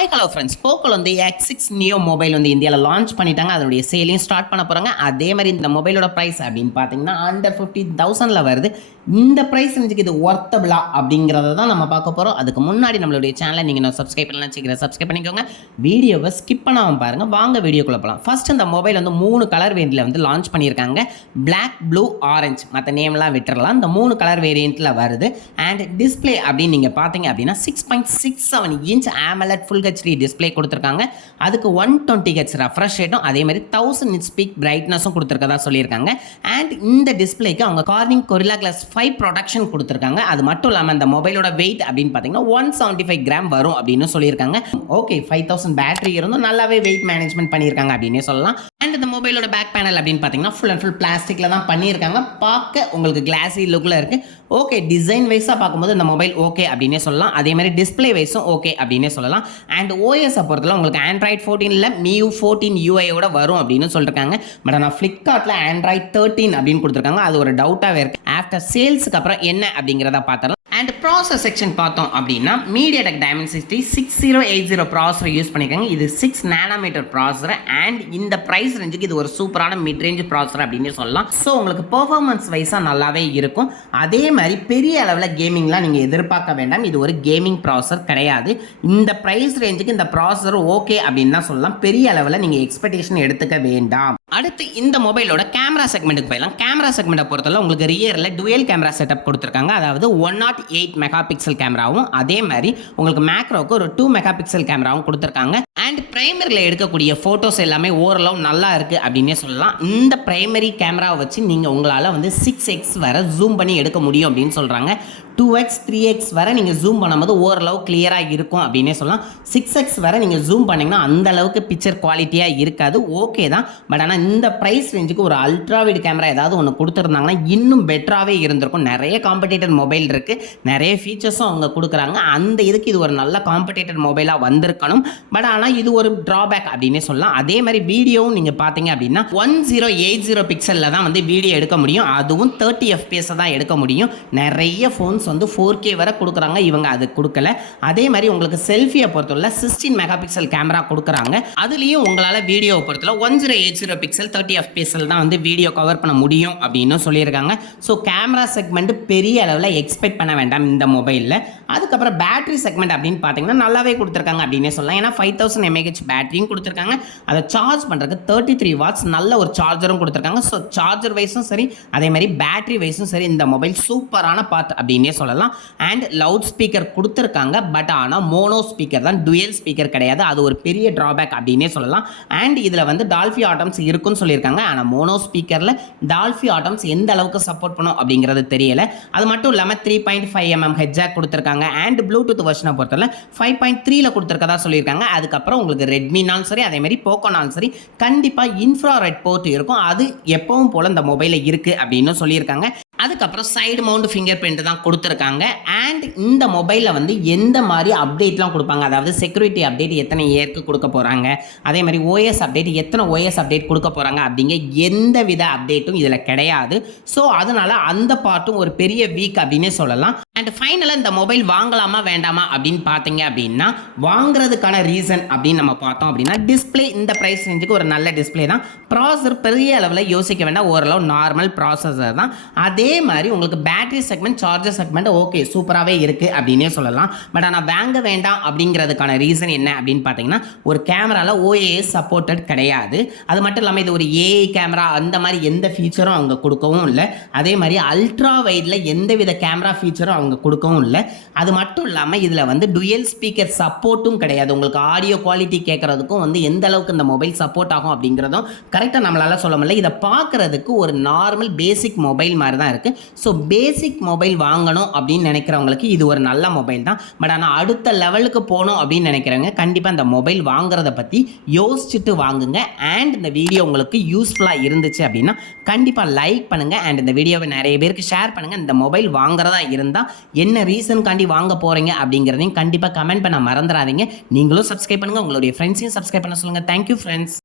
Hi hello friends, போக்கோல வந்து X6 neo mobile வந்து இந்தியாவில் லான்ச் பண்ணிட்டாங்க. அதனுடைய சேலையும் ஸ்டார்ட் பண்ண போகிறாங்க. அதே மாதிரி இந்த மொபைலோட ப்ரைஸ் அப்படின்னு பார்த்தீங்கன்னா அண்டர் 50,000 வருது. இந்த ப்ரைஸ் ரேஞ்சுக்கு இது ஒர்த்தபிளா அப்படிங்கிறத தான் நம்ம பார்க்க போகிறோம். அதுக்கு முன்னாடி நம்மளுடைய சேனலை நீங்கள் நான் சப்ஸ்கிரைப் பண்ணலாம், சீக்கிரம் சப்ஸ்கிரைப் பண்ணிக்கோங்க. வீடியோவை ஸ்கிப் பண்ணாமல் பாருங்கள். வாங்க வீடியோக்குள்ள போகலாம். ஃபர்ஸ்ட் இந்த மொபைல் வந்து 3 கலர் வேரியண்ட்டில் வந்து லான்ச் பண்ணியிருக்காங்க. பிளாக், ப்ளூ, ஆரஞ்சு, மற்ற நேம்லாம் விட்டுறலாம். இந்த 3 கலர் வேரியண்ட்டில் வருது. அண்ட் டிஸ்பிளே அப்படின்னு நீங்கள் பார்த்தீங்க அப்படின்னா 6.67 inch AMOLED full HD display கொடுத்துருக்காங்க. அதுக்கு 120 ஹெச் ரெஃப்ரெஷ் ரேட்டும் அதே மாதிரி 1000 நிட்ஸ் பீக் பிரைட்னஸும் கொடுத்துருக்கதா சொல்லியிருக்காங்க. அண்ட் இந்த டிஸ்பிளேக்கு அவங்க கார்னிங் கொரில்லா கிளாஸ் 5 ப்ரொடக்ஷன் கொடுத்துருக்காங்க. அது மட்டும் இல்லாமல் இந்த மொபைலோட வெயிட் அப்படின்னு பார்த்தீங்கன்னா 175 கிராம் வரும் அப்படின்னு சொல்லியிருக்காங்க. ஓகே, 5000 பேட்டரி இருந்தும் நல்லாவே வெயிட் மேனேஜ்மெண்ட் பண்ணியிருக்காங்க அப்படின்னே சொல்லலாம். அண்ட் இந்த மொபைலோட பேக் பேனல் அப்படின்னு பார்த்தீங்கன்னா ஃபுல் அண்ட் ஃபுல் பிளாஸ்டிக்கில் தான் பண்ணியிருக்காங்க. பார்க்க உங்களுக்கு கிளாஸி லுக்கில் இருக்குது. ஓகே, டிசைன் வைஸாக பார்க்கும்போது இந்த மொபைல் ஓகே அப்படின்னே சொல்லலாம். அதே மாதிரி டிஸ்பிளே வைஸும் ஓகே அப்படின்னே சொல்லலாம். அண்ட் ஓஎஸை பொறுத்தவரை உங்களுக்கு Android 14 MIUI 14 UI வரும் அப்படின்னு சொல்லியிருக்காங்க. பட் ஆனால் ஃப்ளிப்கார்ட்டில் Android 13 அப்படின்னு கொடுத்துருக்காங்க. அது ஒரு டவுட்டாகவே இருக்குது. ஆஃப்டர் சேல்ஸுக்கு அப்புறம் என்ன அப்படிங்கிறத பார்த்துடலாம். அண்ட் ப்ராசஸ் செக்ஷன் பார்த்தோம் அப்படின்னா MediaTek Dimensity 6080 ப்ராசஸர் யூஸ் பண்ணியிருக்காங்க. இது 6 நானோமீட்டர் ப்ராசஸர். அண்ட் இந்த ப்ரைஸ் ரேஞ்சுக்கு இது ஒரு சூப்பரான மிட் ரேஞ்ச் ப்ராசஸர் அப்படின்னு சொல்லலாம். ஸோ உங்களுக்கு பெர்ஃபார்மன்ஸ் வைஸாக நல்லாவே இருக்கும். அதே மாதிரி பெரிய அளவில் கேமிங்லாம் நீங்கள் எதிர்பார்க்க வேண்டாம். இது ஒரு கேமிங் ப்ராசஸர் கிடையாது. இந்த ப்ரைஸ் ரேஞ்சுக்கு இந்த ப்ராசஸர் ஓகே அப்படின்னு தான் சொல்லலாம். பெரிய அளவில் நீங்கள் எக்ஸ்பெக்டேஷன் எடுத்துக்க வேண்டாம். அடுத்து இந்த மொபைலோட கேமரா செக்மெண்ட்டுக்கு போயிடலாம். கேமரா செக்மெண்ட்டை பொறுத்தவரை உங்களுக்கு ரியரில் டுவெல் கேமரா செட்டப் கொடுத்துருக்காங்க. அதாவது 108 மெகா பிக்சல் கேமராவும் அதே மாதிரி உங்களுக்கு மேக்ரோவுக்கு ஒரு 2 மெகா பிக்சல் கேமராவும் கொடுத்துருக்காங்க. அண்ட் பிரைமரியில் எடுக்கக்கூடிய ஃபோட்டோஸ் எல்லாமே ஓரளவு நல்லா இருக்குது அப்படின்னே சொல்லலாம். இந்த பிரைமரி கேமராவை வச்சு நீங்கள் உங்களால் வந்து 6x வரை ஜூம் பண்ணி எடுக்க முடியும் அப்படின்னு சொல்கிறாங்க. 2x 3x வரை நீங்கள் ஜூம் பண்ணும்போது ஓரளவு கிளியராக இருக்கும் அப்படின்னே சொல்லலாம். 6x வரை நீங்கள் ஜூம் பண்ணிங்கன்னா அந்த அளவுக்கு பிக்சர் குவாலிட்டியாக இருக்காது. ஓகே தான். பட் ஆனால் இந்த ப்ரைஸ் ரேஞ்சுக்கு ஒரு அல்ட்ராவைட் கேமரா ஏதாவது ஒன்று கொடுத்துருந்தாங்கன்னா இன்னும் பெட்டராகவே இருந்திருக்கும். நிறைய காம்படிட்டர் மொபைல் இருக்குது, நிறைய ஃபீச்சர்ஸும் அவங்க கொடுக்குறாங்க. அந்த இதுக்கு இது ஒரு நல்ல காம்படிட்டர் மொபைலாக வந்திருக்கணும். பட் ஆனால் இது ஒரு ட்ராபேக் அப்படின்னே சொல்லலாம். அதே மாதிரி வீடியோவும் நீங்கள் பார்த்தீங்க அப்படின்னா 1080 பிக்சலில் தான் வந்து வீடியோ எடுக்க முடியும். அதுவும் 30 FPS தான் எடுக்க முடியும். நிறைய ஃபோன்ஸ் வந்து 4K வரை கொடுக்குறாங்க, இவங்க அது கொடுக்கல. அதே மாதிரி உங்களுக்கு செல்ஃபியை பொறுத்தவரை 16 மெகா பிக்சல் கேமரா கொடுக்குறாங்க. அதுலேயும் உங்களால் வீடியோவை பொறுத்தவரை 1080 பிக்சல் 30 FPS தான் வந்து வீடியோ கவர் பண்ண முடியும் அப்படின்னு சொல்லியிருக்காங்க. ஸோ கேமரா செக்மெண்ட் பெரிய அளவில் எக்ஸ்பெக்ட் பண்ண வேண்டாம் இந்த மொபைலில். அதுக்கப்புறம் பேட்டரி செக்மெண்ட் அப்படின்னு பார்த்தீங்கன்னா நல்லாவே கொடுத்துருக்காங்க அப்படின்னே சொல்லலாம். ஏன்னா 5000 mAh பேட்டரியும் கொடுத்துருக்காங்க. அதை சார்ஜ் பண்ணுறதுக்கு 33 வாட்ஸ் நல்ல ஒரு சார்ஜரும் கொடுத்துருக்காங்க. ஸோ சார்ஜர் வைஸும் சரி, அதே மாதிரி பேட்டரி வைஸும் சரி இந்த மொபைல் சூப்பரான பார்ட் அப்படின்னே சொல்லலாம். அண்ட் லவுட் ஸ்பீக்கர் கொடுத்துருக்காங்க. பட் ஆனால் மோனோ ஸ்பீக்கர் தான், டுயல் ஸ்பீக்கர் கிடையாது. அது ஒரு பெரிய ட்ராபேக் அப்படின்னே சொல்லலாம். அண்ட் இதில் வந்து டால்பி ஆட்டம்ஸ் இருக்குன்னு சொல்லியிருக்காங்க. ஆனால் மோனோ ஸ்பீக்கரில் டால்பி ஆட்டம்ஸ் எந்த அளவுக்கு சப்போர்ட் பண்ணும் அப்படிங்கிறது தெரியல. அது மட்டும் இல்லாமல் 3.5 mm ஹெட்ஜாக் கொடுத்துருக்காங்க. அண்ட் ப்ளூடூத் வெர்ஷனை பொறுத்தவரை 5.3 கொடுத்துருக்கதா சொல்லியிருக்காங்க. அதுக்கப்புறம் உங்களுக்கு ரெட்மினாலும் சரி, அதே மாதிரி போக்கோனாலும் சரி கண்டிப்பாக இன்ஃப்ராரெட் போர்ட் இருக்கும். அது எப்பவும் போல் இந்த மொபைலில் இருக்குது அப்படின்னு சொல்லியிருக்காங்க. அதுக்கப்புறம் சைடு மவுண்ட் ஃபிங்கர் பிரிண்ட் தான் கொடுத்துருக்காங்க. அண்ட் இந்த மொபைலில் வந்து எந்த மாதிரி அப்டேட்லாம் கொடுப்பாங்க, அதாவது செக்யூரிட்டி அப்டேட் எத்தனை இயருக்கு கொடுக்க போகிறாங்க, அதே மாதிரி ஓஎஸ் அப்டேட் எத்தனை ஓஎஸ் அப்டேட் கொடுக்க போகிறாங்க அப்படிங்க எந்த வித அப்டேட்டும் இதில் கிடையாது. ஸோ அதனால் அந்த பார்ட்டும் ஒரு பெரிய வீக் அப்படின்னே சொல்லலாம். அண்ட் ஃபைனலாக இந்த மொபைல் வாங்கலாமா வேண்டாமா அப்படின்னு பார்த்தீங்க அப்படின்னா வாங்குறதுக்கான ரீசன் அப்படின்னு நம்ம பார்த்தோம் அப்படின்னா டிஸ்பிளே இந்த ப்ரைஸ் ரேஞ்சுக்கு ஒரு நல்ல டிஸ்பிளே தான். ப்ராசஸர் பெரிய அளவில் யோசிக்க வேண்டாம், ஓரளவு நார்மல் ப்ராசஸர் தான். அதே மாதிரி உங்களுக்கு battery segment, charger segment okay சூப்பராகவே இருக்குது அப்படின்னே சொல்லலாம். பட் ஆனால் வாங்க வேண்டாம் அப்படிங்கிறதுக்கான ரீசன் என்ன அப்படின்னு பார்த்தீங்கன்னா ஒரு கேமராவில் OAS சப்போர்ட்டட் கிடையாது. அது மட்டும் இல்லாமல் இது ஒரு AI கேமரா, அந்த மாதிரி எந்த ஃபீச்சரும் அவங்க கொடுக்கவும் இல்லை. அதே மாதிரி அல்ட்ரா வைடில் எந்த வித கேமரா ஃபீச்சரும் அவங்க கொடுக்கவும் இல்லை. அது மட்டும் இல்லாமல் இதில் வந்து டுயல் ஸ்பீக்கர் சப்போர்ட்டும் கிடையாது. உங்களுக்கு ஆடியோ குவாலிட்டி கேட்குறதுக்கும் வந்து எந்த அளவுக்கு இந்த மொபைல் சப்போர்ட் ஆகும் அப்படிங்கிறதும் கரெக்டாக நம்மளால் சொல்ல முடியல. இதை பார்க்குறதுக்கு ஒரு நார்மல் பேசிக் மொபைல் மாதிரி தான் இருக்குது. ஸோ பேசிக் மொபைல் வாங்கணும் அப்படின்னு நினைக்கிறவங்களுக்கு இது ஒரு நல்ல மொபைல் தான். பட் ஆனால் அடுத்த லெவலுக்கு போகணும் அப்படின்னு நினைக்கிறவங்க கண்டிப்பாக இந்த மொபைல் வாங்குறத பற்றி யோசிச்சுட்டு வாங்குங்க. அண்ட் இந்த வீடியோ உங்களுக்கு யூஸ்ஃபுல்லாக இருந்துச்சு அப்படின்னா கண்டிப்பாக லைக் பண்ணுங்கள். அண்ட் இந்த வீடியோவை நிறைய பேருக்கு ஷேர் பண்ணுங்கள். இந்த மொபைல் வாங்குறதா இருந்தால் என்ன ரீசனுக்காண்டி வாங்க போகிறீங்க அப்படிங்கிறதையும் கண்டிப்பாக கமெண்ட் பண்ண மறந்துடாதீங்க. நீங்களும் சப்ஸ்கிரைப் பண்ணுங்கள், உங்களுடைய ஃப்ரெண்ட்ஸையும் சப்ஸ்கிரைப் பண்ண சொல்லுங்கள். Thank you friends.